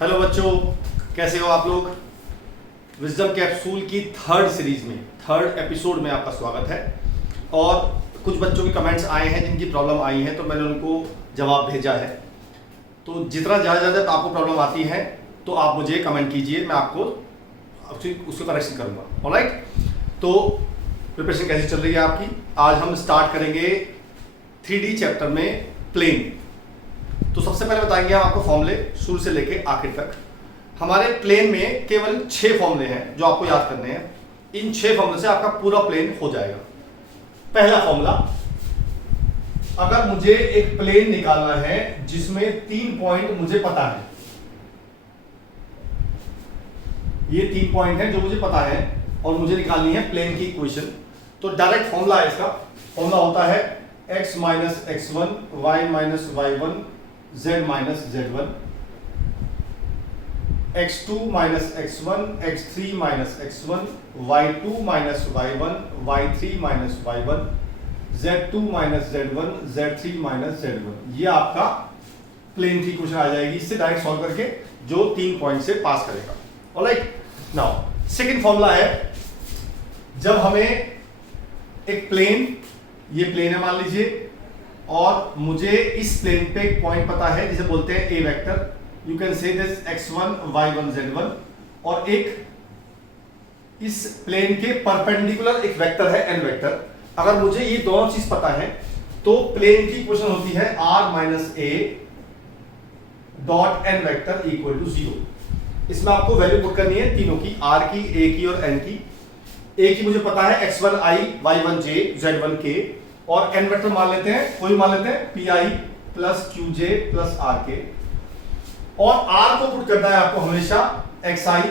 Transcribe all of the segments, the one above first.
Hello बच्चों, कैसे हो आप लोग। विजडम कैप्सूल की थर्ड सीरीज में थर्ड एपिसोड में आपका स्वागत है। और कुछ बच्चों के कमेंट्स आए हैं जिनकी प्रॉब्लम आई है, तो मैंने उनको जवाब भेजा है। तो जितना ज़्यादा आपको प्रॉब्लम आती है तो आप मुझे कमेंट कीजिए, मैं आपको उसको करेक्शन करूँगा। ऑलराइट, तो प्रिपरेशन कैसी चल रही है आपकी। आज हम स्टार्ट करेंगे 3D चैप्टर में प्लेन। तो सबसे पहले बताएंगे हम आपको फॉर्मूले शुरू से लेके आखिर तक। हमारे प्लेन में केवल 6 फॉर्मूले हैं जो आपको याद करने हैं। इन 6 फॉर्मूले से आपका पूरा प्लेन हो जाएगा। पहला फॉर्मूला, अगर मुझे एक प्लेन निकालना है जिसमें 3 पॉइंट मुझे पता है, ये 3 पॉइंट हैं जो मुझे पता है और मुझे निकालनी है प्लेन की इक्वेशन, तो डायरेक्ट फॉर्मूला है इसका। फॉर्मूला होता है x minus x1 y minus y1 z minus z1, x2 minus x1 x3 minus x1 y2 minus y1 y3 minus y1 z2 minus z1 z3 minus z1। ये आपका plane की equation आ जाएगी। इससे direct solve करके जो 3 point से पास करेगा। Alright, now second formula है, जब हमें एक प्लेन, ये प्लेन है मान लीजिए, और मुझे इस प्लेन पे एक पॉइंट पता है जिसे बोलते हैं a vector, you can say this x1 y1 z1, और एक इस प्लेन के परपेंडिकुलर एक वेक्टर है n वेक्टर। अगर मुझे ये दोनों चीज पता है तो प्लेन की इक्वेशन होती है r minus a dot n vector equal to 0। इसमें आपको वैल्यू पुट करनी है तीनों की, r की, a की और n की। a की मुझे पता है x1 i y1 j z1 k, और n वेक्टर मान लेते हैं, कोई मान लेते हैं pi plus qj plus rk, और r को पुट करना है आपको हमेशा xi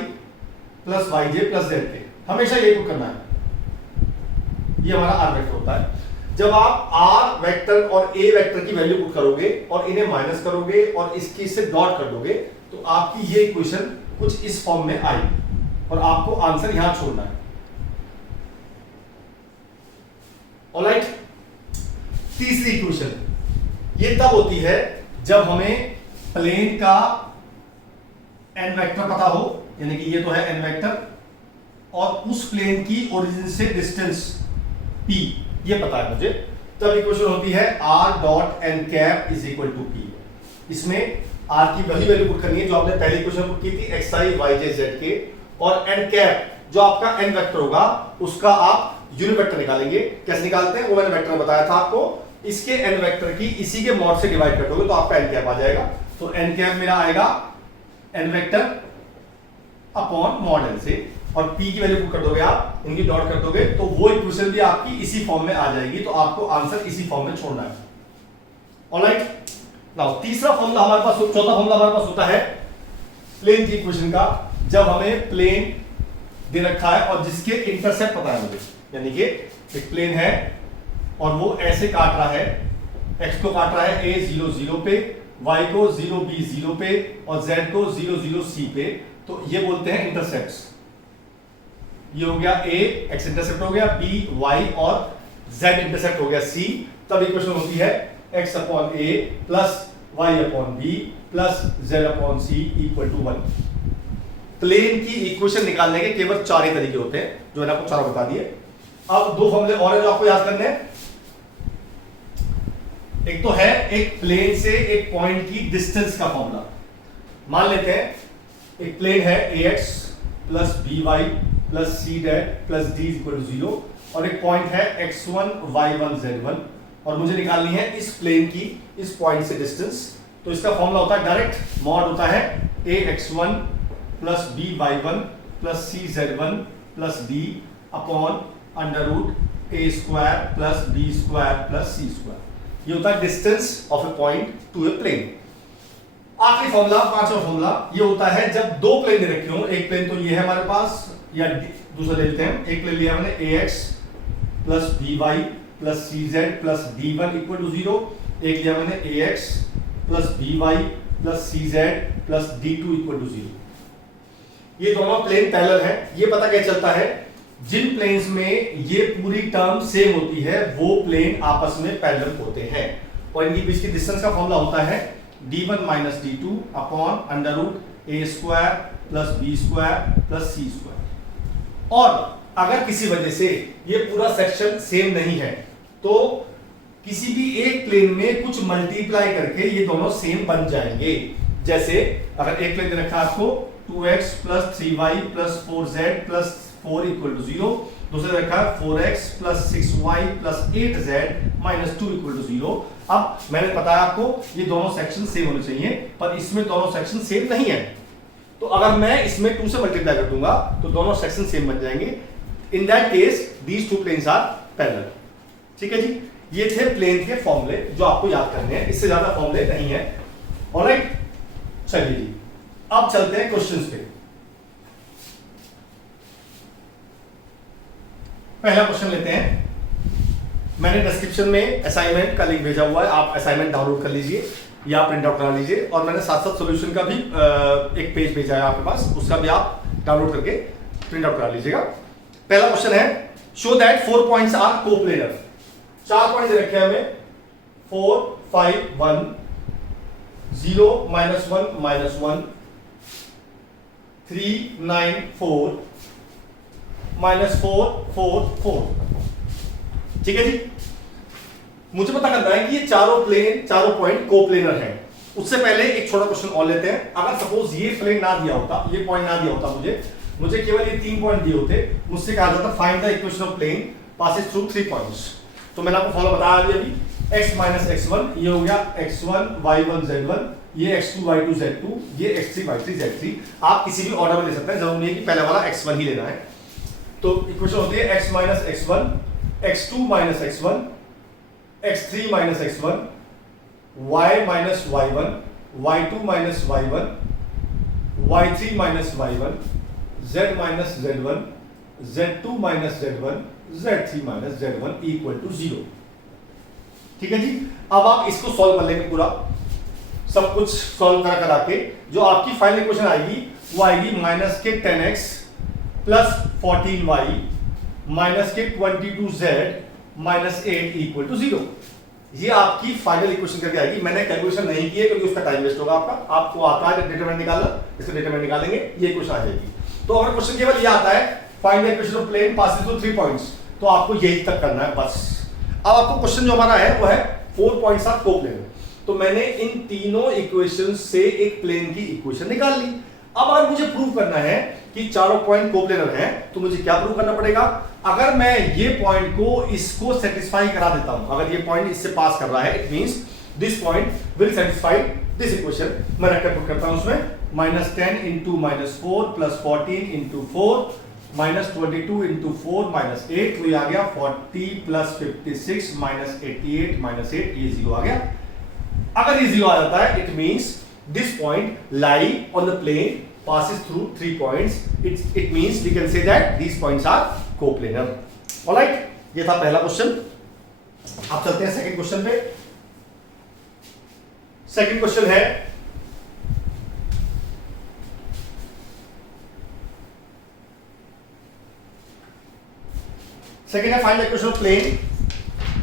plus yj plus zk, हमेशा ये पुट करना है। ये हमारा r वेक्टर होता है। जब आप r वेक्टर और a वेक्टर की वैल्यू पुट करोगे और इन्हें माइनस करोगे और इसकी से डॉट कर दोगे तो आपकी ये इक्वेशन कुछ इस फॉर्म में आई और आपको आंसर यहां छोड़ना है। ऑलराइट, तीसरी इक्वेशन ये तब होती है जब हमें प्लेन का n वेक्टर पता हो, यानी कि ये तो है n वेक्टर, और उस प्लेन की ओरिजिन से डिस्टेंस p ये पता है मुझे, तब इक्वेशन होती है r dot n cap is equal to p। इसमें r की वही वैल्यू पुट करनी है जो आपने पहले इक्वेशन पुट की थी, xi yj zk, और n कैप जो आपका n वेक्टर होगा उसका आप यूनिट वेक्टर निकालेंगे। कैसे निकालते हैं वो मैंने वेक्टर बताया था आपको। इसके n वेक्टर की इसी के मॉड से डिवाइड कर दोगे तो आपका n कैप आ जाएगा। तो n कैप मेरा आएगा n vector upon mod n से, और p की वैल्यू पुट कर दोगे आप, इनकी डॉट कर दोगे तो वो इक्वेशन भी आपकी इसी फॉर्म में आ जाएगी। तो आपको आंसर इसी फॉर्म में छोड़ना है। ऑलराइट, नाउ तीसरा फॉर्मूला हमारे पास, चौथा फॉर्मूला हमारे पास होता है प्लेन की इक्वेशन का, जब हमें प्लेन दे रखा है और जिसके इंटरसेप्ट पता है मुझे, यानी कि एक प्लेन है और वो ऐसे काट रहा है, x को काट रहा है a 0 0 पे, y को 0 b 0 पे और z को 0 0 c पे, तो ये बोलते हैं इंटरसेप्ट्स। ये हो गया a, x इंटरसेप्ट हो गया, b y और z इंटरसेप्ट हो गया c। तब इक्वेशन होती है x upon a plus y upon b plus z upon c equal to 1। Plane की इक्वेशन निकालने के केवल 4 ही तरीके होते हैं जो मैंने आपको चारों बता दिए। अब 2 फॉर्मूले और हैं जो आपको याद करने हैं। एक तो है एक प्लेन से एक पॉइंट की डिस्टेंस का फॉर्मूला। मान लेते हैं एक प्लेन है ax plus by plus c डैट प्लस d इक्वल टू 0, और एक पॉइंट है x1 y1 z1, और मुझे निकालनी है इस प्लेन की इस पॉइंट से डिस्टेंस। तो इसका फॉर्मूला होता है डायरेक्ट मॉड होता है ax1 plus by1 plus c z1 plus d upon under root a square plus b square plus c square. ये होता है distance of a point to a plane. आखिरी फॉर्मूला, पांचवा फॉर्मूला, ये होता है जब 2 प्लेन दे रखे हो। एक प्लेन तो ये है हमारे पास, या दूसरा ले लेते हैं। एक प्लेन लिया हमने ax plus by plus cz plus d1 equal to 0। एक लिया मैंने ax plus by plus cz plus d2 equal to 0। ये दोनों प्लेन पैरेलल है। ये पता क्या चलता है, जिन प्लेन्स में ये पूरी टर्म सेम होती है वो प्लेन आपस में पैरेलल होते हैं। और इनकी बीच की डिस्टेंस का फॉर्मूला होता है d1 minus d2 upon under root a square plus b square plus c square. और अगर किसी वजह से ये पूरा सेक्शन सेम नहीं है तो किसी भी एक प्लेन में कुछ मल्टीप्लाई करके ये दोनों सेम बन जाएंगे। जैसे अगर एक प्लेन दे रखा है आपको 2x plus 3y plus 4z plus 4 equal to 0, दूसरा रखा है 4x plus 6y plus 8z minus 2 equal to 0। अब मैंने बताया आपको ये दोनों सेक्शन सेम होने चाहिए, पर इसमें दोनों सेक्शन सेम नहीं है, तो अगर मैं इसमें 2 से मल्टीप्लाई कर दूंगा तो दोनों सेक्शन सेम बन जाएंगे। In that case these two planes are parallel. ठीक है जी, ये थे प्लेन के फॉर्मूले जो आपको याद करने हैं, इससे ज्यादा फॉर्मूले नहीं है। ऑलराइट, चलिए जी अब चलते हैं क्वेश्चंस पे। पहला क्वेश्चन लेते हैं। मैंने डिस्क्रिप्शन में असाइनमेंट का लिंक भेजा हुआ है, आप असाइनमेंट डाउनलोड कर लीजिए या प्रिंट आउट करा लीजिए, और मैंने साथ साथ सॉल्यूशन का भी एक पेज भेजा है आपके पास, उसका भी आप डाउनलोड करके प्रिंट आउट करा लीजिएगा। पहला क्वेश्चन है, show that 4 points are coplanar. 4 point दे रखे हैं हमें, 4 5 1 0 -1 -1 3 9 4 -4 4 4। ठीक है जी, मुझे पता करना है कि ये चारों पॉइंट कोप्लेनर हैं। उससे पहले एक छोटा क्वेश्चन और लेते हैं। अगर सपोज ये प्लेन ना दिया होता, ये पॉइंट ना दिया होता, मुझे केवल ये 3 पॉइंट दिए होते, मुझसे कहा जाता find the equation of plane passes through 3 points. तो मैंने आपको फॉर्मूला बताया अभी, x माइनस x1, ये हो गया x1 y1 z1, ये x2 y2 z2, ये x3 y3 z3। आप किसी भी ऑर्डर में ले सकते हैं, जरूरी नहीं है कि पहले वाला x1 ही लेना है। तो इक्वेशन होती है x minus x1, x2 minus x1, x3 minus x1, y minus y1, y2 minus y1, y3 minus y1, z minus z1, z2 minus z1, z3 minus z1 equal to 0। ठीक है जी, अब आप इसको सॉल्व कर लेंगे, पूरा सब कुछ सॉल्व करा के जो आपकी फाइनल इक्वेशन आएगी वो आएगी माइनस के 10x प्लस 14y माइनस के 22z माइनस 8 इक्वल टू 0। ये आपकी फाइनल इक्वेशन करके आएगी। मैंने कैलकुलेशन नहीं की है क्योंकि उसका टाइम वेस्ट होगा आपका। आपको आता है डिटरमिनेंट निकालना, इससे डिटरमिनेंट निकालेंगे, ये इक्वेशन आ जाएगी। तो अगर क्वेश्चन केवल ये आता है find the equation of plane passes through 3 points, तो आपको यही तक करना है बस। अब आपको क्वेश्चन जो हमारा है वो है 4 पॉइंट्स आर कोप्लेनर। तो मैंने इन तीनों इक्वेशन से एक प्लेन की इक्वेशन निकाल ली। अब अगर मुझे प्रूव करना है कि चारों पॉइंट कोप्लेनर हैं, तो मुझे क्या प्रूव करना पड़ेगा? अगर मैं ये पॉइंट को इसको सेटिस्फाई करा देता हूं, अगर ये पॉइंट इससे पास कर रहा है, it means this point will satisfy this equation. मैं रखकर पुट करता हूं उसमें -10 into -4 plus 14 into 4 minus 22 into 4 minus 8, तो ये आ गया 40 प्लस 56 माइनस 88 माइनस 8, ये 0 आ गया। अगर ये 0 आ जाता है, it means this point lie on the plane passes through 3 points. It means we can say that these points are coplanar. Alright, ये था पहला क्वेश्चन। अब चलते हैं सेकंड क्वेश्चन पे। सेकंड क्वेश्चन है, सेकंड है find the equation of plane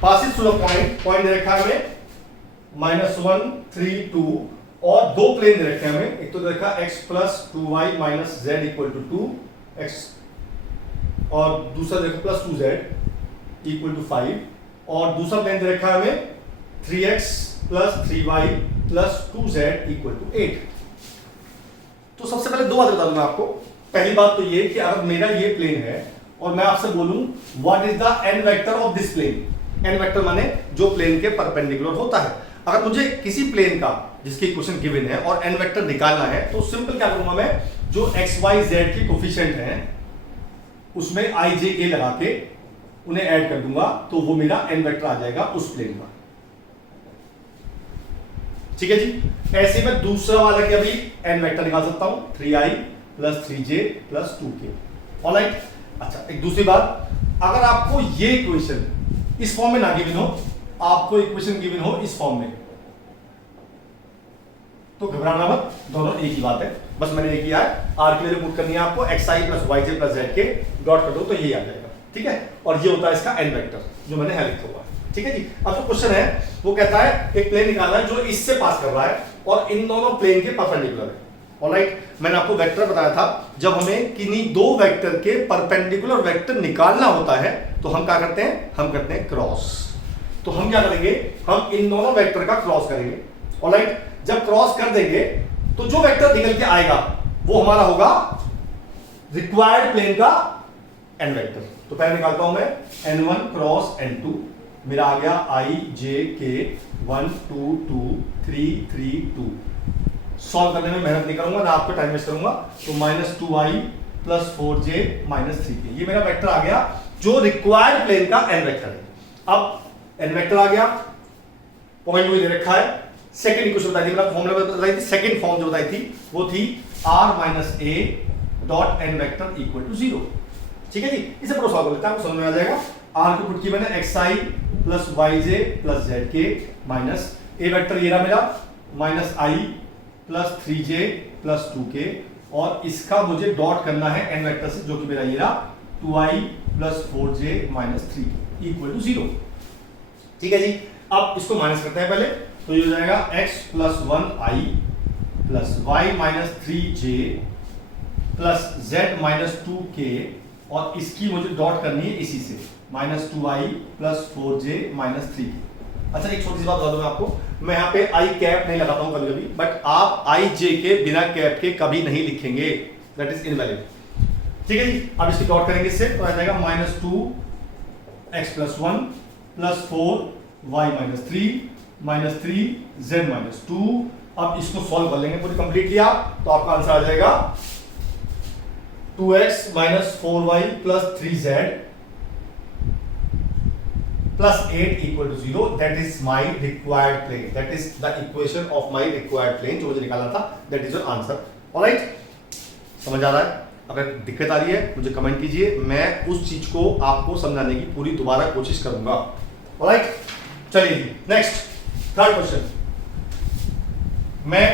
passes through the point दे रखा है हमें -1 3 2, और दो प्लेन दे रखे हैं हमें। एक तो दे रखा x plus 2y minus z equal to 2x, और दूसरा देखो प्लस 2z इक्वल टू 5, और दूसरा प्लेन दे रखा है हमें 3x plus 3y plus 2z equal to 8। तो सबसे पहले दो बातें बता दूं मैं आपको। पहली बात तो ये कि अगर मेरा ये प्लेन है और मैं आपसे बोलूं what is the n vector of this plane. n vector माने जो प्लेन के परपेंडिकुलर होता है। अगर मुझे किसी प्लेन का जिसकी इक्वेशन गिवन है और n वेक्टर निकालना है, तो सिंपल क्या करूंगा मैं, जो x y z के कोफिशिएंट हैं उसमें i j k लगा के उन्हें ऐड कर दूंगा, तो वो मेरा n वेक्टर आ जाएगा उस प्लेन का। ठीक है जी। ऐसे में दूसरा वाला के अभी n वेक्टर निकाल सकता हूं, 3i plus 3j plus 2k। Alright, अच्छा एक दूसरी बात, अगर आपको ये इक्वेशन इस फॉर्म में ना गिवन हो, आपको इक्वेशन गिवन हो इस फॉर्म में, तो घबराना मत, दोनों एक ही बात है। बस मैंने ये किया है, आर की वैल्यू पुट करनी है आपको, xi plus yj plus zk, dot कर दो तो ये आ जाएगा। ठीक है, और ये होता है इसका n वेक्टर जो मैंने है लिखा हुआ है। ठीक है जी। अब जो क्वेश्चन है वो कहता है एक प्लेन निकालना है जो इससे पास कर रहा है और इन दोनों प्लेन के परपेंडिकुलर है। ऑलराइट, मैंने आपको वेक्टर बताया था, जब हमें किन्हीं दो वेक्टर के परपेंडिकुलर वेक्टर निकालना होता है तो हम क्या करते हैं, हम करते हैं क्रॉस। तो हम क्या करेंगे, हम इन दोनों वेक्टर का क्रॉस करेंगे। ऑलराइट, जब क्रॉस कर देंगे तो जो वेक्टर निकल के आएगा वो हमारा होगा रिक्वायर्ड प्लेन का एन वेक्टर। तो पहले निकालता हूं मैं n1 क्रॉस n2, मेरा आ गया i j k 1 2 2 3 3 2। सॉल्व करने में मेहनत नहीं करूंगा ना, आपको टाइम वेस्ट करूंगा। तो -2i + 4j - 3k, ये मेरा वेक्टर आ गया जो रिक्वायर्ड प्लेन का एन वेक्टर है। अब एन वेक्टर आ गया, पॉइंट मुझे दे रखा है। सेकंड इक्वेशन बताई थी, मतलब फॉर्मूला बताई थी, सेकंड फॉर्म जो बताई थी वो थी r - a dot n vector = 0। ठीक है जी, इसे पूरा सॉल्व कर लेते हैं, आपको समझ में आ जाएगा। r को पुट की मैंने xi + yj + zk minus a vector ये रहा मेरा -i + 3j + 2k, और इसका मुझे डॉट करना है n वेक्टर से, जो कि मेरा ये रहा 2i + 4j - 3k = 0। ठीक है जी, अब इसको माइनस करते हैं पहले। तो ये हो जाएगा x + 1i + y - 3j + z - 2k, और इसकी मुझे डॉट करनी है इसी से -2i + 4j - 3k। अच्छा, एक छोटी सी बात बता दूं मैं आपको, मैं यहाँ पे आई कैप नहीं लगाता हूँ कभी कभी, बट आप आई जे के बिना कैप के कभी नहीं लिखेंगे, दैट इज इनवैलिड। ठीक है जी, अब इसकी डॉट करेंगे इससे, तो आ जाएगा -2x + 1 + 4y - 3 - 3z - 2। अब इसको सॉल्व कर लेंगे पूरी कंप्लीटली आप, तो आपका आंसर आ जाएगा 2x - 4y + 3z + 8 = 0। That is my required plane, that is the equation of my required plane जो मुझे निकालना था, that is your answer. Alright, समझ आ रहा है? अगर दिक्कत आ रही है मुझे कमेंट कीजिए, मैं उस चीज को आपको समझाने की पूरी दोबारा कोशिश करूंगा। ऑलराइट, चलिए जी, नेक्स्ट थर्ड क्वेश्चन। मैं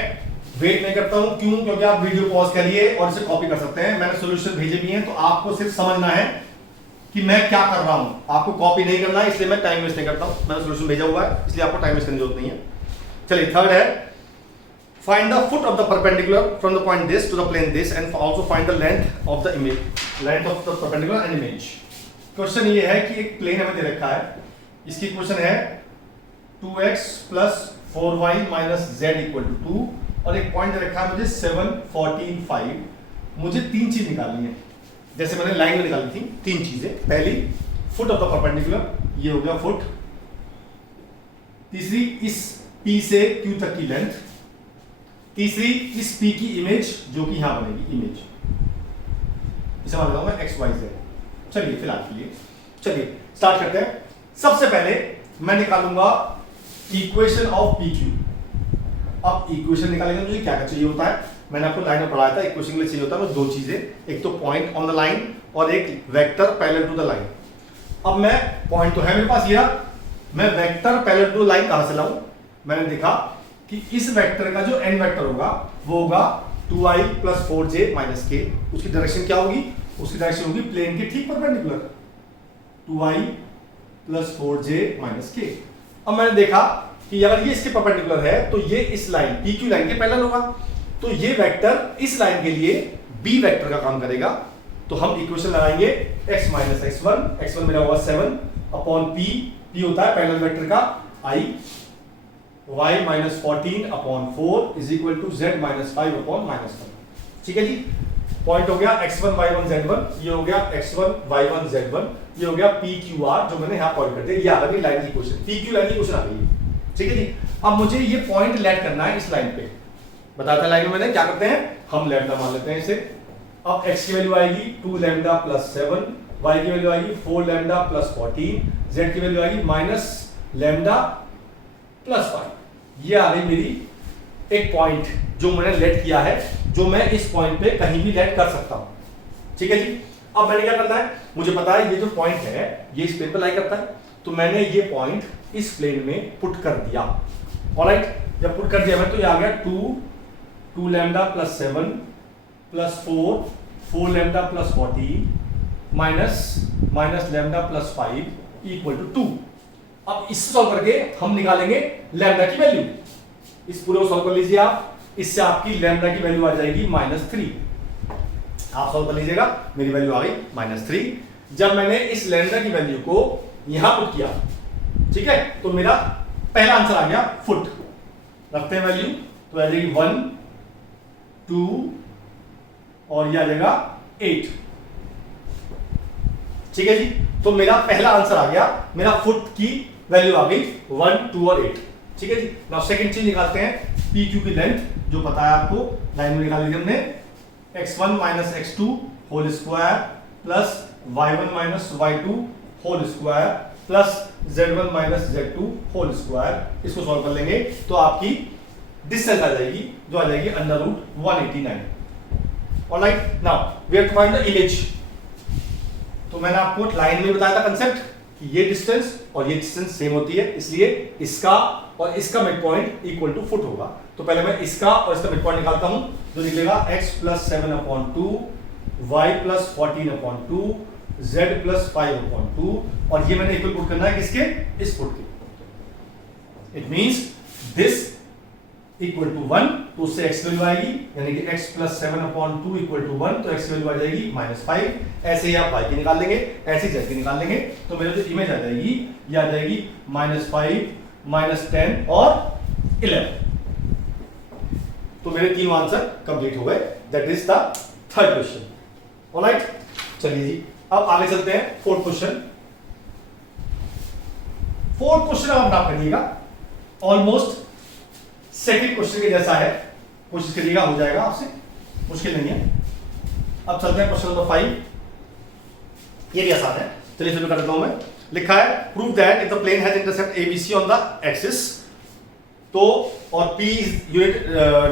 वेट नहीं करता हूं, क्यों? क्योंकि आप वीडियो पॉज करिए और इसे कॉपी कर सकते हैं, मैंने सॉल्यूशन भेजे भी हैं, तो आपको सिर्फ समझना है कि मैं क्या कर रहा हूं, आपको कॉपी नहीं करना है, इसलिए मैं टाइम वेस्ट नहीं करता हूं। मैंने सॉल्यूशन भेजा हुआ है, इसलिए आपको टाइम वेस्ट करने की जरूरत नहीं है। चलिए, थर्ड है, find the foot of the perpendicular from the point this to the plane this and also find the length of the image, length of the perpendicular and image. Question ये है कि एक प्लेन हमें दे रखा है, इसकी question है 2x + 4y - z = 2, और एक पॉइंट दे रखा है मुझे 7 14 5। मुझे तीन चीज निकालनी है, जैसे मैंने लाइन में निकाली थी, तीन चीजें। पहली, फुट ऑफ द परपेंडिकुलर, ये हो गया फुट। तीसरी, इस P से Q तक की लेंथ। तीसरी, इस P की इमेज जो कि यहां बनेगी, इमेज इसे मान लेता हूं मैं x y z। चलिए फिलहाल के लिए चलिए स्टार्ट करते हैं। सबसे पहले मैं निकालूंगा इक्वेशन ऑफ PQ। अब इक्वेशन निकालेंगे मुझे क्या क्या चाहिए होता है, मैंने आपको लाइन में पढ़ाया था, इक्वेशन के लिए चाहिए होता है दो चीजें, एक तो पॉइंट ऑन द लाइन और एक vector parallel to the line. अब मैं पॉइंट तो है मेरे पास ये, मैं vector parallel to the line कहां से लाऊं? मैंने देखा कि इस वेक्टर का जो एन वेक्टर होगा वो होगा 2i + 4j - k। उसकी डायरेक्शन क्या होगी? उसकी डायरेक्शन होगी प्लेन के ठीक परपेंडिकुलर, 2i + 4j - k। अब मैंने देखा कि अगर ये इसके परपेंडिकुलर है तो ये इस लाइन PQ लाइन के पैरेलल होगा, तो ये वेक्टर इस लाइन के लिए B वेक्टर का काम करेगा। तो हम इक्वेशन लगाएंगे x - x1 मेरा होगा 7 अपॉन P होता है पैरेलल वेक्टर का I, y - 14 upon 4 = z - 5 upon -1। ठीक है जी, पॉइंट हो गया x1 y1 z1, ये हो गया x1 y1 z1, ये हो गया PQR जो मैंने यहां पॉइंट कर दिया। ये आ गई लाइन की क्वेश्चन, PQ लाइन की क्वेश्चन आ गई। ठीक है जी, अब मुझे ये पॉइंट लेट करना है इस लाइन पे। बताता है लाइन में मैंने क्या करते हैं, हम लैम्डा मान लेते हैं इसे। अब x की वैल्यू आएगी 2 लैम्डा + 7, y की वैल्यू आएगी 4 लैम्डा + 14, z की वैल्यू आएगी - लैम्डा + 5। ये आ गई मेरी एक पॉइंट जो मैंने लेट किया है, जो मैं इस पॉइंट पे कहीं भी लेट कर सकता हूं। ठीक है जी, अब मैंने क्या करना है, मुझे पता है ये जो पॉइंट है ये इस प्लेन पे लाई करता है, तो मैंने ये पॉइंट इस प्लेन में पुट कर दिया। ऑलराइट, जब पुट कर दिया मैं तो ये आ गया 2 लैम्डा + 7 + 4 लैम्डा + 14 माइनस लैम्डा + 5 = 2। अब इससे सॉल्व करके हम निकालेंगे लैम्डा की वैल्यू। इस पूरे को सॉल्व कर लीजिए आप, इससे आपकी लैम्डा की वैल्यू आ जाएगी -3। आप सॉल्व कर लीजिएगा, मेरी वैल्यू आ गई -3। जब मैंने इस लैम्डा की वैल्यू को यहां पुट किया, ठीक है, तो मेरा पहला आंसर आ गया फुट। रखते हैं वैल्यू, तो आ जाएगी 1 2 और ये आ जाएगा 8। ठीक है जी, तो मेरा पहला आंसर आ गया, मेरा फुट की वैल्यू आ गई 1 2 और 8। ठीक है जी। नाउ सेकंड चीज निकालते हैं, पी क्यू की लेंथ जो पता है आपको, लाइन में निकाल ली हमने, x1 minus x2 whole square plus y1 minus y2 whole square plus z1 minus z2 whole square. इसको सॉल्व कर लेंगे तो आपकी डिस्टेंस आ जाएगी, जो आ जाएगी √189। Alright, now we have to find the image. तो मैंने आपको लाइन में बताया था कंसेप्ट कि ये डिस्टेंस और ये डिस्टेंस सेम होती है, इसलिए इसका और इसका mid point equal to foot होगा। तो पहले मैं इसका और इसका मिड पॉइंट निकालता हूं, जो निकलेगा x plus 7/2 y plus 14/2 z plus 5/2, और ये मैंने इक्वल पुट करना है किसके, इस फुट के। It means this equal to 1, तो उससे x वैल्यू आएगी, यानी कि x प्लस 7/2 इक्वल टू 1, तो x वैल्यू आ जाएगी -5। ऐसे ही आप y की निकाल लेंगे, ऐसे ही z की निकाल लेंगे, तो मेरा जो इमेज आ जाएगी ये आ जाएगी -5 -10 और 11। तो मेरे तीनों आंसर कंप्लीट हो गए। That is the third question. Alright, चलिए जी अब आगे चलते हैं फोर्थ क्वेश्चन। फोर्थ क्वेश्चन आप ना करिएगा, ऑलमोस्ट सेकंड क्वेश्चन के जैसा है, कोशिश करिएगा हो जाएगा आपसे, मुश्किल नहीं है। अब चलते हैं क्वेश्चन नंबर 5। ये भी आसान है, चलिए शुरू कर देता हूं मैं। लिखा है prove that if the plane has intercept ABC on the axis, तो और P यूनिट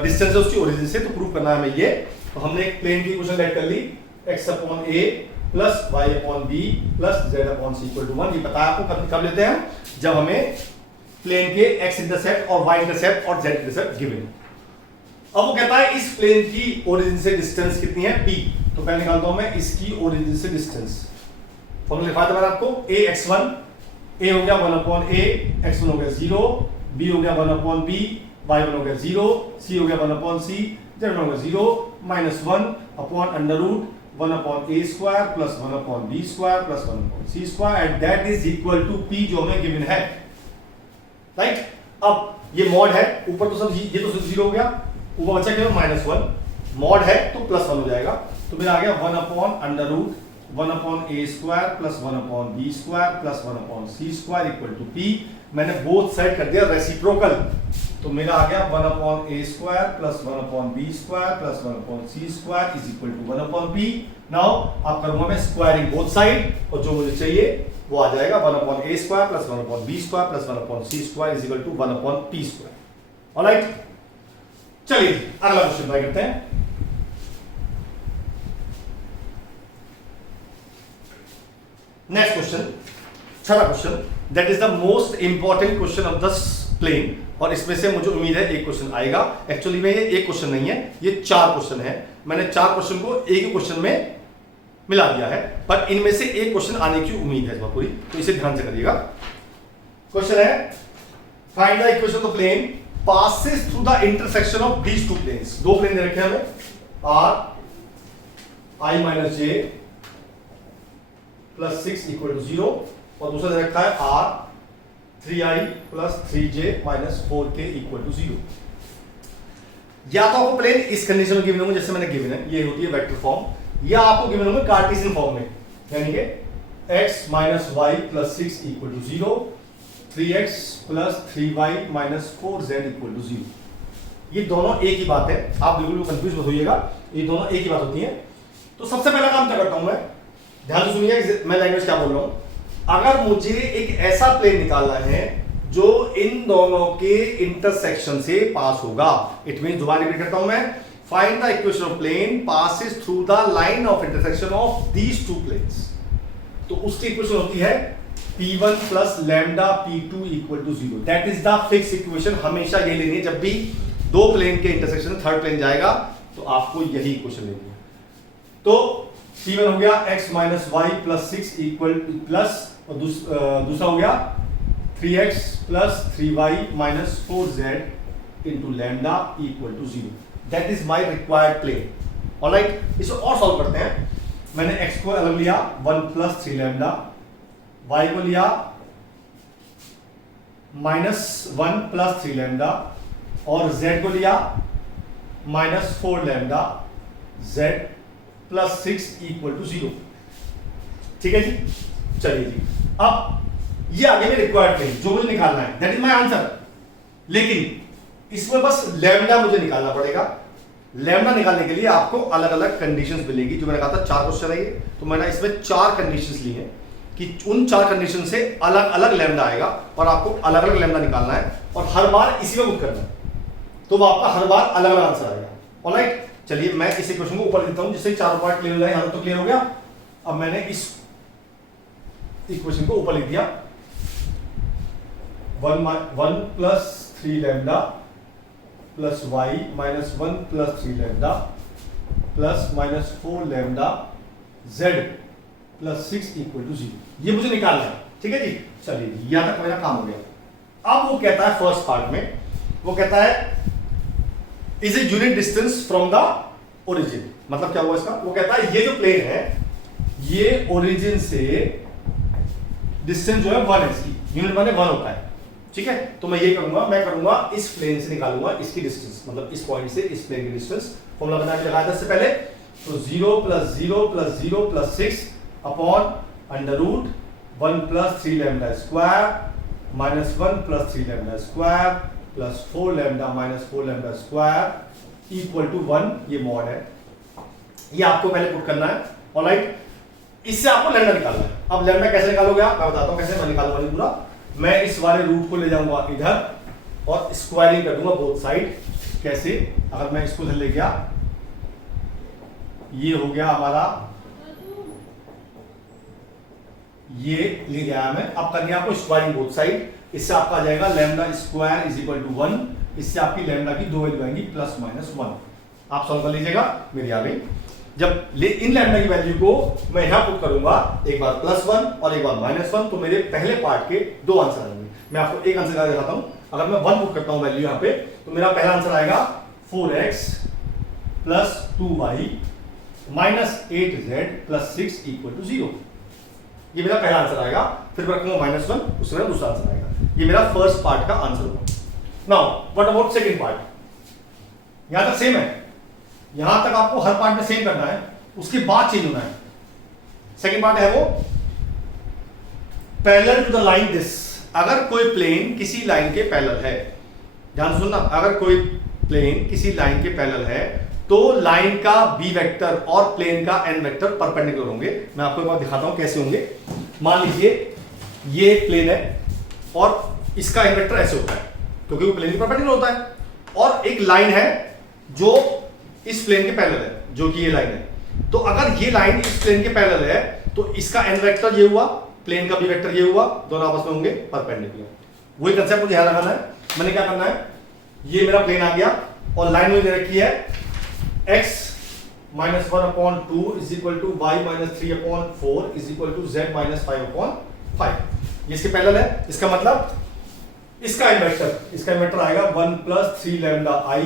डिस्टेंस है उसकी ओरिजिन से, तो प्रूव करना है हमें ये। तो हमने एक प्लेन की इक्वेशन राइट कर ली, x/a plus y/b plus z/c equal to 1। ये पता है आपको, कब लेते हैं, जब हमें प्लेन के x इंटरसेप्ट और y इंटरसेप्ट और z इंटरसेप्ट गिवन। अब वो कहता है इस प्लेन की ओरिजिन से डिस्टेंस कितनी है, p। तो पहले निकालता हूं मैं इसकी ओरिजिन से डिस्टेंस। फॉर्मूला लिखा था मैंने आपको, ax1, a हो गया 1/a, x1 हो गया 0, b हो गया 1/b, y1 हो गया 0, c हो गया 1/c, z1 हो गया 0, -1/√1/a square plus 1/b square plus 1/c square, and that is equal to p जो हमें गिवन है। राइट, अब ये मॉड है, ऊपर तो सब ये तो 0 हो गया, ऊपर बचा क्या -1, मॉड है तो +1 हो जाएगा। तो मेरा आ गया 1/√1/a square plus 1/b square plus 1/c square equal to p। मैंने बोथ साइड कर दिया रेसिप्रोकल, तो मेरा आ गया 1/a square plus 1/b square plus 1/c square is equal to 1/p। Now आप करूंगा मैं स्क्वायरिंग बोथ साइड, और जो मुझे चाहिए वो आ जाएगा 1/a square plus 1/b square plus 1/c square is equal to 1/p square. Alright, चलिए अगला क्वेश्चन ट्राई करते हैं। नेक्स्ट क्वेश्चन, छठा question, that is the most important question of this plane, और इसमें से मुझे उम्मीद है एक क्वेश्चन आएगा। एक्चुअली में ये एक क्वेश्चन नहीं है, ये 4 क्वेश्चन है। मैंने 4 क्वेश्चन को एक ही क्वेश्चन में मिला दिया है, पर इनमें से एक क्वेश्चन आने की उम्मीद है पूरी, तो इसे ध्यान से करिएगा। क्वेश्चन है find the equation of the plane passes through the intersection of these two planes। दो प्लेन दे रखे हैं हमें, r i minus j plus 6 equal to 0, और दूसरा दे रखा है r 3i plus 3j minus 4k equal to 0। या तो आपको प्लेन इस कंडीशन में गिवन होंगे जैसे मैंने गिवन है, ये होती है वेक्टर फॉर्म, या आपको गिवन होंगे कार्टेशियन फॉर्म में, यानी कि x minus y plus 6 equal to 0, 3x plus 3y minus 4z equal to 0। ये दोनों एक ही बात है, आप बिल्कुल भी कंफ्यूज मत होइएगा, ये दोनों एक ही बात होती है। तो सबसे पहला काम क्या करता हूं मैं, ध्यान से सुनिए मैं लैंग्वेज क्या बोल रहा हूं। अगर मुझे एक ऐसा प्लेन निकालना है जो इन दोनों के इंटरसेक्शन से पास होगा, इट मीन दोबारा रिपीट करता हूं मैं, find the equation of plane passes through the line of intersection of these two planes. तो उसकी इक्वेशन होती है P1 plus lambda P2 equal to 0। That is the fix equation, हमेशा ये लेनी है जब भी दो प्लेन के इंटरसेक्शन में थर्ड प्लेन जाएगा, तो आपको यही इक्वेशन लेनी है। तो P1 हो गया x minus y plus 6 equal plus, और दूसरा हो गया 3x plus 3y minus 4z into lambda equal to 0। That is my required plane. Alright, इसे और सॉल्व करते हैं। मैंने x को अलग लिया 1 प्लस 3 लैम्डा, y को लिया -1 प्लस 3 लैम्डा और z को लिया -4 lambda, z plus 6 equal to 0। ठीक है जी, चलिए जी, अब ये आगे में रिक्वायर्ड प्लेन जो मुझे निकालना है, दैट इज माय आंसर। लेकिन इसमें बस लैम्डा मुझे निकालना पड़ेगा। लैम्डा निकालने के लिए आपको अलग अलग कंडीशंस मिलेगी। जो मैंने कहा था 4 क्वेश्चन है ये, तो मैंने इसमें 4 कंडीशंस ली हैं कि उन 4 कंडीशन से अलग अलग लैम्डा आएगा और आपको अलग अलग लैम्डा निकालना है और हर बार इसी में पुट करना है, तो वो आपका हर बार अलग अलग आंसर आएगा। ऑलराइट, चलिए मैं इस इक्वेशन को ऊपर लिखता हूं जिससे 4 पार्ट क्लियर हो जाए। यहां तो क्लियर हो गया। अब मैंने इस इक्वेशन को ऊपर लिख दिया 1 plus 3 lambda plus y minus 1 plus 3 lambda plus -4 lambda z plus 6 equal to 0। ये मुझे निकालना है। ठीक है जी, चलिए जी, यहां तक मेरा काम हो गया। अब वो कहता है फर्स्ट पार्ट में, वो कहता है is a unit distance from the origin. मतलब क्या हुआ इसका? वो कहता है ये जो प्लेन है ये ओरिजिन से डिस्टेंस जो है 1 है, इसकी यूनिट 1 होता है। ठीक है, तो मैं ये करूंगा, मैं करूंगा इस प्लेन से निकालूंगा इसकी डिस्टेंस, मतलब इस पॉइंट से इस प्लेन की डिस्टेंस। फॉर्मूला बना के लगाया था इससे पहले, तो 0 plus 0 plus 0 plus 6 upon under root 1 plus 3 lambda square minus 1 plus 3 lambda square plus 4 lambda minus 4 lambda square equal to 1। ये मॉड है, ये आपको पहले पुट करना है। ऑलराइट, इससे आपको लैम्डा निकालना है। अब लैम्डा कैसे निकालोगे आप, मैं बताता हूं कैसे मैं निकालूंगा पूरा। मैं इस वाले रूट को ले जाऊंगा इधर और स्क्वायरिंग कर दूंगा बोथ साइड। कैसे? अगर मैं इसको इधर ले गया, ये हो गया हमारा, ये ले गया मैं। अब करनी है आपको स्क्वायरिंग बोथ साइड। इससे आपका आ जाएगा lambda square is equal to 1। इससे आपकी लैम्डा की 2 वैल्यू आएंगी प्लस माइनस 1। आप सॉल्व कर लीजिएगा, मेरी आ गई। जब इन लैम्डा की वैल्यू को मैं यहां पुट करूंगा, एक बार +1 और एक बार -1, तो मेरे पहले पार्ट के 2 आंसर आएंगे। मैं आपको एक आंसर दिखाता हूं। अगर मैं 1 पुट करता हूं वैल्यू यहां पे, तो मेरा पहला आंसर आएगा 4x plus 2y minus 8z plus 6 equal to 0। ये मेरा पहला आंसर आएगा। फिर मैं रखूंगा -1, उससे मेरा दूसरा आंसर आएगा। ये मेरा फर्स्ट पार्ट का आंसर होगा। Now what about second part? यहां तक सेम है, यहां तक आपको हर पार्ट में सेम करना है, उसके बाद चेंज होना है। सेकंड पार्ट है वो parallel to the line this. अगर कोई प्लेन किसी लाइन के पैरेलल है, ध्यान सुनना, अगर कोई प्लेन किसी लाइन के पैरेलल है तो लाइन का बी वेक्टर और प्लेन का एन वेक्टर परपेंडिकुलर होंगे। मैं आपको एक बार दिखाता हूं कैसे होंगे। मान लीजिए ये एक प्लेन है और इसका एन वेक्टर ऐसे होता है, क्योंकि वो प्लेन के परपेंडिकुलर होता है, और एक लाइन है जो इस प्लेन के पैरेलल है, जो कि ये लाइन है। तो अगर ये लाइन इस प्लेन के पैरेलल है तो इसका एन वेक्टर ये हुआ, प्लेन का बी वेक्टर ये हुआ, दोनों आपस में होंगे परपेंडिकुलर। वही कंसेप्ट मुझे ध्यान रखना है। मैंने क्या करना है, ये मेरा प्लेन आ गया और लाइन मुझे दे रखी है x minus 1/2 is equal to y minus 3/4 is equal to z minus 5/5। ये इसके पैरेलल है। इसका मतलब इसका इन्वर्टर आएगा 1 plus 3 lambda i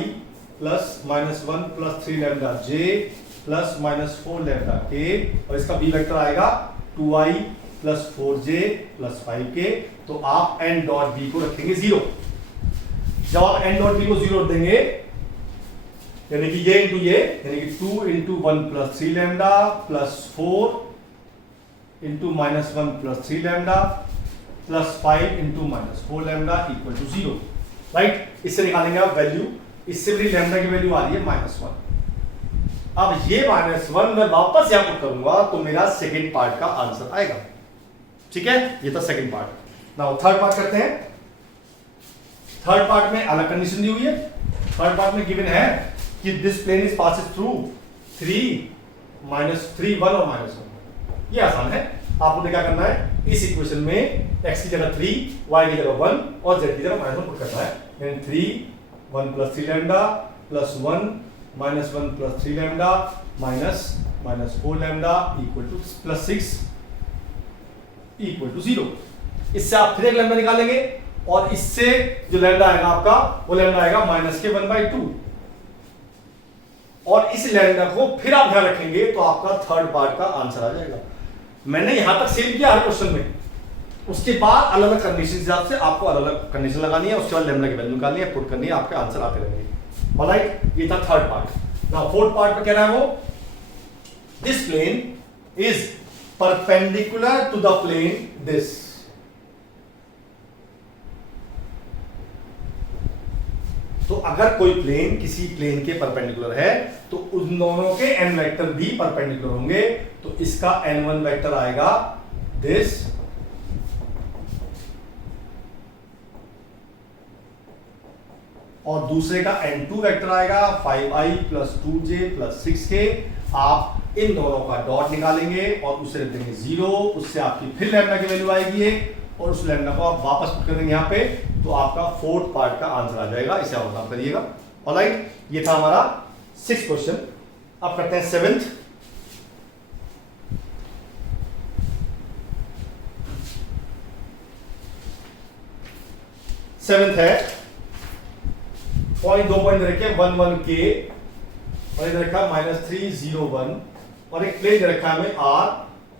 plus -1 plus 3 lambda j plus -4 lambda k, और इसका b वेक्टर आएगा 2i plus 4j plus 5k। तो आप n डॉट b को रखेंगे 0। जब आप n डॉट b को 0 देंगे, यानी कि ये इंटू ये, यानी कि 2 into 1 plus 3 lambda plus 4 into -1 plus 3 lambda plus 5 into -4 lambda equal to 0। Right, इससे निकालेंगे आप वैल्यू। इससे मेरी लैम्डा की वैल्यू आ रही है -1। अब ये -1 मैं वापस यहां पुट करूंगा तो मेरा सेकंड पार्ट का आंसर आएगा। ठीक है, ये था second part. Now third part करते हैं। थर्ड पार्ट में अलग कंडीशन दी हुई है। थर्ड पार्ट में गिवन है कि this plane is passes through 3 -3 1 और -1। ये आसान है। आपको क्या करना है, इस इक्वेशन में x की जगह 3, y की जगह 1 और z की जगह -1 पुट करना है। यानी 3 1 plus 3 lambda plus 1 -1 plus 3 lambda minus -4 lambda equal to plus 6 equal to 0। इससे आप फिर एक लैम्डा निकालेंगे और इससे जो लैम्डा आएगा आपका, वो लैम्डा आएगा माइनस के 1/2। और इस लैम्डा को फिर आप ध्यान रखेंगे तो आपका थर्ड पार्ट का आंसर आ जाएगा। मैंने यहां तक सेव किया हर क्वेश्चन में, उसके बाद अलग अलग कंडीशन के हिसाब से आपको अलग अलग कंडीशन लगानी है, उसके बाद लैम्डा की वैल्यू निकालनी है, पुट करनी है, आपके आंसर आते रहेंगे। ऑलराइट, ये था third part. Now fourth part में कह रहा है वो, this plane is perpendicular to the plane this. तो अगर कोई प्लेन किसी प्लेन के परपेंडिकुलर है तो उन दोनों के n वेक्टर भी परपेंडिकुलर होंगे। तो इसका n1 वेक्टर आएगा दिस, और दूसरे का n2 वेक्टर आएगा 5i + 2j + 6k। आप इन दोनों का डॉट निकालेंगे और उसे रख देंगे 0, उससे आपकी फिर लैम्डा की वैल्यू आएगी एक, और उस लैम्डा को आप वापस पुट कर देंगे यहाँ पे, तो आपका फोर्थ पार्ट का आंसर आ जाएगा। इसे आप काम करिएगा। ऑलराइट, ये था हमारा 6th क्वेश्चन। अब करते हैं 7th। है पॉइंट, 2 पॉइंट रखे 1 1 k, और इधर रखा -3 0 1, और एक प्लेन रखा है हमें r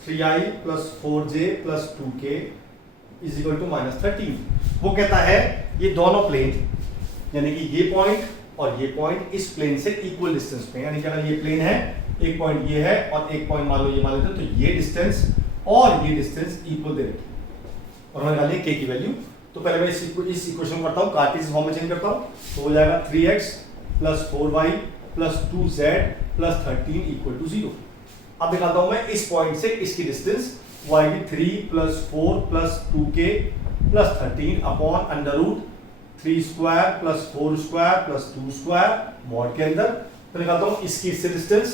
3i + 4j + 2k = -13। वो कहता है ये दोनों प्लेन, यानी कि ये पॉइंट और ये पॉइंट इस प्लेन से इक्वल डिस्टेंस पे, यानी कि अगर ये प्लेन है, एक पॉइंट ये है और एक पॉइंट मान लो ये मान लेते हैं, तो ये डिस्टेंस और ये डिस्टेंस इक्वल दे रखी है, और हमें निकालनी है k की वैल्यू। तो पहले मैं इस इक्वेशन को करता हूं, कार्टेशियन फॉर्म में चेंज करता हूं, तो हो जाएगा 3x + 4y + 2z + 13 = 0। अब निकालता हूं मैं इस पॉइंट से इसकी डिस्टेंस, वो आएगी 3 + 4 + 2k + 13 अपॉन √3² + 4² + 2² मॉड के अंदर। तो निकालता हूं इसकी इससे डिस्टेंस,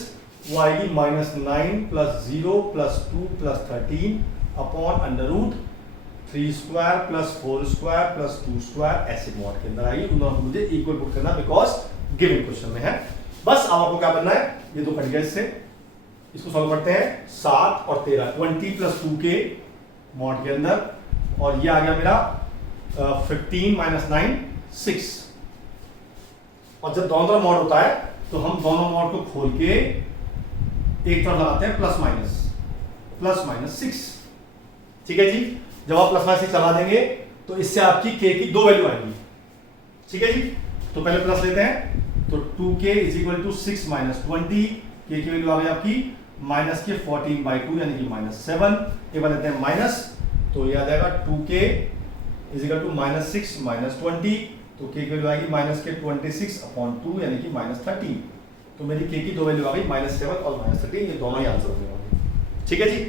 वो आएगी -9 + 0 + 2 + 13 अपॉन √3² + 4² + 2², ऐसे मॉड के अंदर आएगी। उन दोनों को मुझे इक्वल पुट करना, बिकॉज गिवन क्वेश्चन में है। बस अब आपको क्या करना है, ये दो कट गए इससे, इसको सॉल्व करते हैं। 7 और 13, 20 + 2k मॉड के अंदर, और ये आ गया मेरा 15 - 9 6। और जब दोनों तरफ मॉड होता है तो हम दोनों मॉड को खोल के एक तरफ लगाते हैं +- 6। ठीक है जी, जब आप +-6 लगा देंगे तो इससे आपकी k की 2 वैल्यू आएंगी। ठीक है जी, तो पहले प्लस लेते हैं, तो 2k = 6 - 20, k की वैल्यू आ गई आपकी -14/2 यानी कि -7। एक बार लेते हैं माइनस, तो ये आ जाएगा 2k = -6 - 20, तो k की वैल्यू आएगी -26/2 यानी कि -13। तो मेरी k की 2 वैल्यू आ गई -7 और -13, ये दोनों ही आंसर हो गए। ठीक है जी,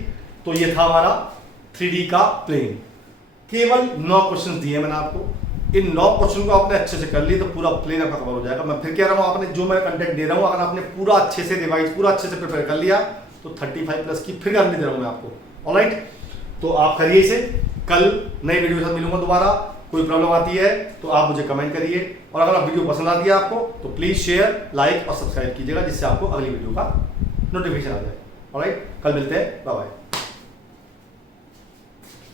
तो ये था हमारा 3D का प्लेन। केवल 9 क्वेश्चन दिए मैंने आपको, इन 9 क्वेश्चन को आपने अच्छे से कर लिए तो पूरा प्लेन आपका कवर हो जाएगा। मैं फिर कह रहा हूँ, आपने जो मैं कंटेंट दे रहा हूँ, अगर आपने पूरा अच्छे से रिवाइज, पूरा अच्छे से प्रिपेयर कर लिया तो 35+ की फिर गारंटी दे रहा हूँ मैं आपको। ऑलराइट, तो आप करिए इसे। कल नई वीडियो के साथ मिलूंगा दोबारा। कोई प्रॉब्लम आती है तो आप मुझे कमेंट करिए, और अगर आप वीडियो पसंद आती है आपको तो प्लीज शेयर, लाइक और सब्सक्राइब कीजिएगा, जिससे आपको अगली वीडियो का नोटिफिकेशन आ जाए। ऑलराइट, कल मिलते हैं, बाय बाय।